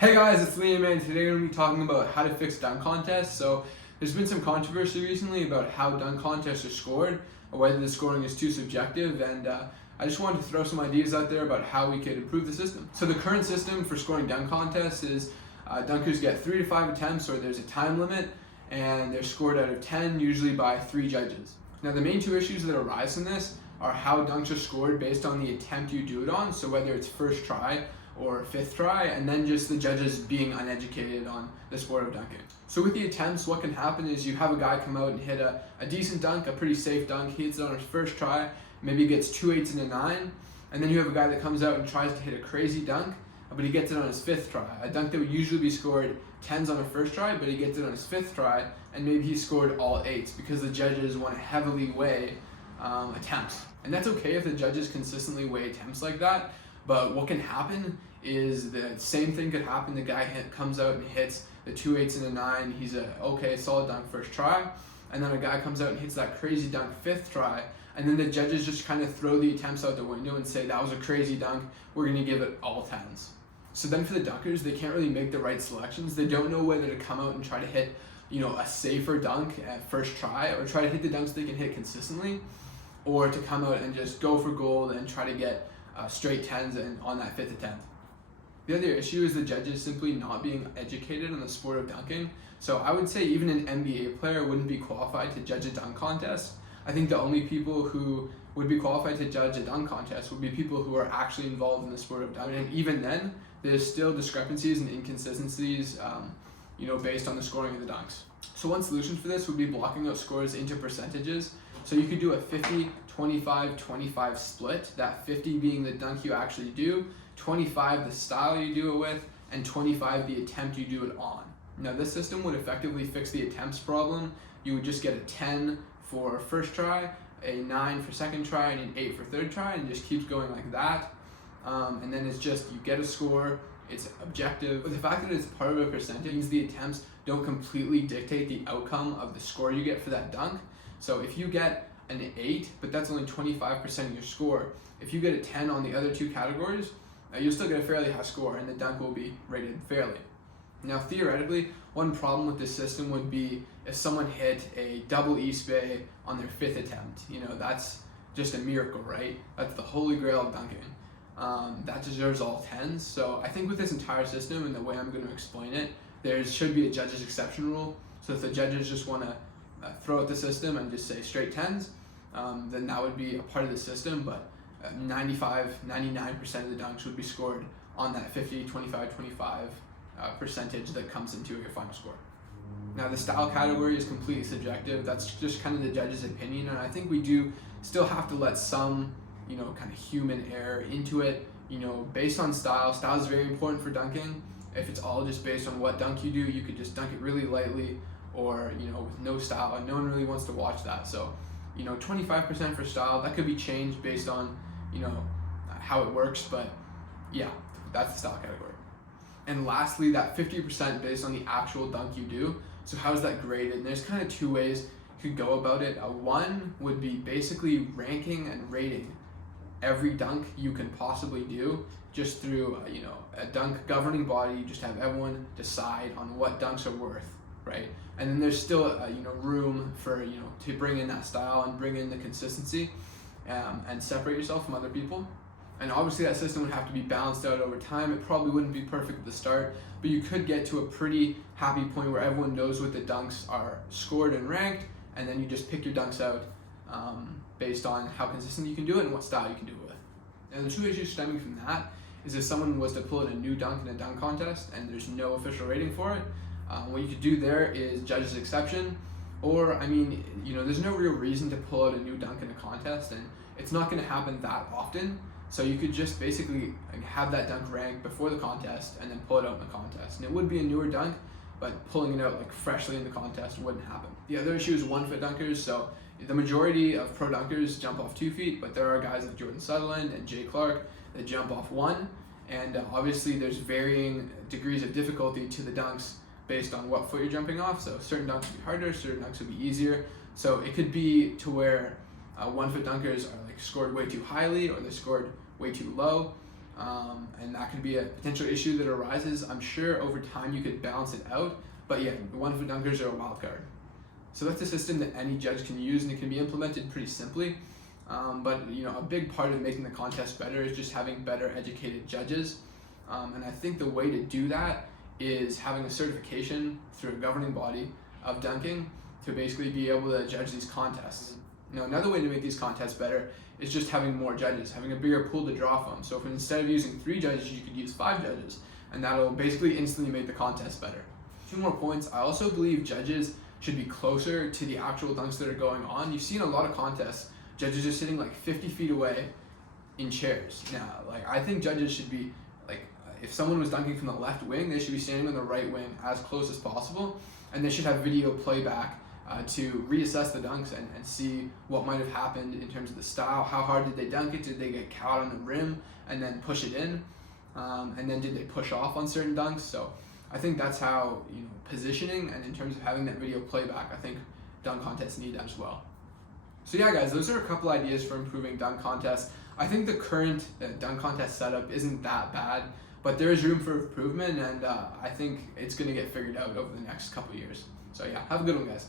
Hey guys, it's Liam, and today we're going to be talking about how to fix dunk contests. So there's been some controversy recently about how dunk contests are scored, or whether the scoring is too subjective, and I just wanted to throw some ideas out there about how we could improve the system. So the current system for scoring dunk contests is dunkers get 3 to 5 attempts, or there's a time limit, and they're scored out of 10, usually by 3 judges. Now the main two issues that arise from this are how dunks are scored based on the attempt you do it on, so whether it's first try or fifth try, and then just the judges being uneducated on the sport of dunking. So with the attempts, what can happen is you have a guy come out and hit a decent dunk, a pretty safe dunk. He hits it on his first try, maybe gets 2 8s and a 9, and then you have a guy that comes out and tries to hit a crazy dunk, but he gets it on his fifth try. A dunk that would usually be scored 10s on a first try, but he gets it on his fifth try, and maybe he scored all 8s because the judges want to heavily weigh attempts. And that's okay if the judges consistently weigh attempts like that, but what can happen is the same thing could happen. The guy comes out and hits the 2 8s and a 9. He's a okay, solid dunk first try, and then a guy comes out and hits that crazy dunk fifth try, and then the judges just kind of throw the attempts out the window and say that was a crazy dunk, we're going to give it all 10s. So then for the dunkers, they can't really make the right selections. They don't know whether to come out and try to hit a safer dunk at first try, or try to hit the dunks they can hit consistently, or to come out and just go for gold and try to get straight 10s on that fifth attempt. The other issue is the judges simply not being educated on the sport of dunking. So I would say even an NBA player wouldn't be qualified to judge a dunk contest. I think the only people who would be qualified to judge a dunk contest would be people who are actually involved in the sport of dunking. And even then, there's still discrepancies and inconsistencies based on the scoring of the dunks. So one solution for this would be blocking out scores into percentages. So you could do a 50, 25, 25 split, that 50 being the dunk you actually do, 25 the style you do it with, and 25 the attempt you do it on. Now this system would effectively fix the attempts problem. You would just get a 10 for first try, a 9 for second try, and an 8 for third try, and just keeps going like that. And then it's just, you get a score, it's objective. But the fact that it's part of a percentage means the attempts don't completely dictate the outcome of the score you get for that dunk. So if you get an 8, but that's only 25% of your score, if you get a 10 on the other two categories, you'll still get a fairly high score, and the dunk will be rated fairly. Now theoretically, one problem with this system would be if someone hit a double East Bay on their fifth attempt. That's just a miracle, right? That's the holy grail of dunking. That deserves all 10s. So I think with this entire system and the way I'm going to explain it, there should be a judge's exception rule. So if the judges just want to throw out the system and just say straight 10s, then that would be a part of the system, but 95, 99% of the dunks would be scored on that 50, 25, 25 percentage that comes into your final score. Now the style category is completely subjective. That's just kind of the judge's opinion, and I think we do still have to let some kind of human error into it. Based on style is very important for dunking. If it's all just based on what dunk you do, you could just dunk it really lightly, or with no style, and no one really wants to watch that. So 25% for style, that could be changed based on how it works, but yeah, that's the style category. And lastly, that 50% based on the actual dunk you do. So how is that graded? And there's kind of two ways you could go about it. One would be basically ranking and rating every dunk you can possibly do, just through a dunk governing body. You just have everyone decide on what dunks are worth, right? And then there's still room for to bring in that style and bring in the consistency, and separate yourself from other people. And obviously that system would have to be balanced out over time. It probably wouldn't be perfect at the start, but you could get to a pretty happy point where everyone knows what the dunks are scored and ranked, and then you just pick your dunks out based on how consistent you can do it and what style you can do it with. And the two issues stemming from that is if someone was to pull in a new dunk in a dunk contest and there's no official rating for it, what you could do there is judge's exception, or there's no real reason to pull out a new dunk in a contest, and it's not going to happen that often. So you could just basically have that dunk ranked before the contest and then pull it out in the contest. And it would be a newer dunk, but pulling it out freshly in the contest wouldn't happen. The other issue is 1-foot dunkers. So the majority of pro dunkers jump off 2 feet, but there are guys like Jordan Sutherland and Jay Clark that jump off 1. And obviously there's varying degrees of difficulty to the dunks based on what foot you're jumping off. So certain dunks would be harder, certain dunks would be easier. So it could be to where 1-foot dunkers are scored way too highly, or they're scored way too low. and that could be a potential issue that arises. I'm sure over time you could balance it out, but yeah, the 1 foot dunkers are a wild card. So that's a system that any judge can use, and it can be implemented pretty simply. But a big part of making the contest better is just having better educated judges. And I think the way to do that is having a certification through a governing body of dunking to basically be able to judge these contests. Another way to make these contests better is just having more judges, having a bigger pool to draw from. So if instead of using 3 judges, you could use 5 judges, and that'll basically instantly make the contest better. 2 more points. I also believe judges should be closer to the actual dunks that are going on. You've seen a lot of contests, judges are sitting like 50 feet away in chairs. Now, I think judges should be, if someone was dunking from the left wing, they should be standing on the right wing as close as possible, and they should have video playback to reassess the dunks and see what might have happened in terms of the style. How hard did they dunk it? Did they get caught on the rim and then push it in? And then did they push off on certain dunks? So I think that's how, positioning, and in terms of having that video playback, I think dunk contests need that as well. So yeah, guys, those are a couple ideas for improving dunk contests. I think the current dunk contest setup isn't that bad, but there is room for improvement, and I think it's going to get figured out over the next couple years. So yeah, have a good one, guys.